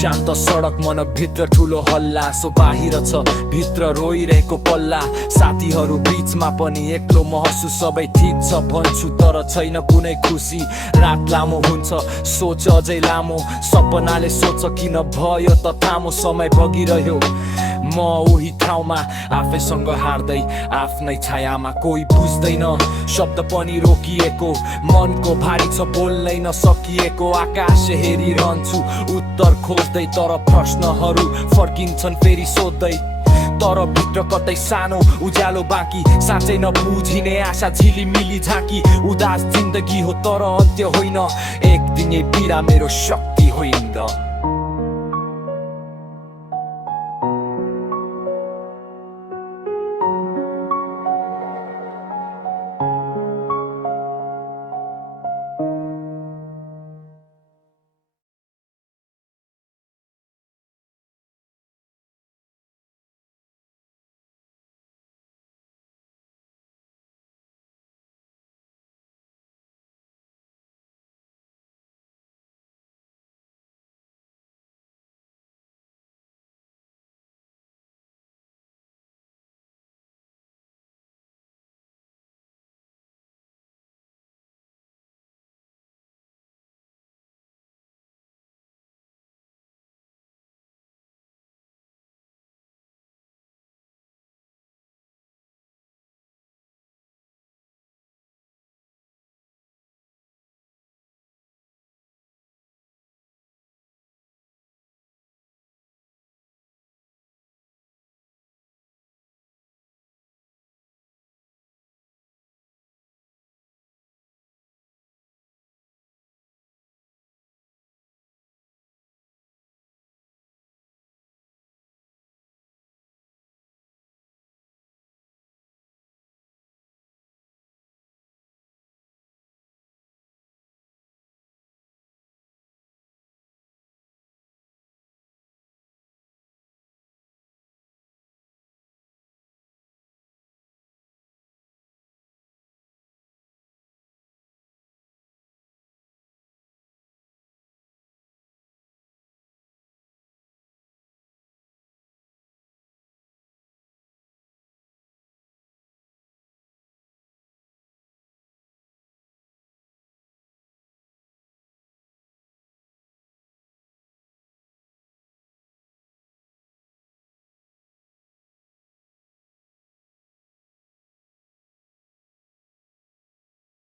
शान्त सडक मन भित्र ठुलो हल्ला सो बाहिर छ भित्र रोइरहेको पल्ला साथीहरू बीचमा पनि एक्लो महसुस सबै ठिक छ भन्छु तर छैन कुनै खुसी रात लामो हुन्छ सोच अझै लामो सपनाले सोच किन भयो त थामो समय बगिरह्यो म उही ठाउँमा आफैसँग हार्दै आफ्नै छायामा कोही बुझ्दैन शब्द पनि रोकिएको मनको भारी छ बोल्नै नसकिएको आकाश हेरिरहन्छु उत्तर खोज्दै तर प्रश्नहरू फर्किन्छन् फेरि सोध्दै तर भित्र कतै सानो उज्यालो बाँकी साँच्चै नबुझिने आशा झिलिमिली झाँकी उदास जिन्दगी हो तर अन्त्य होइन एक दिन यही पीडा मेरो शक्ति होइन।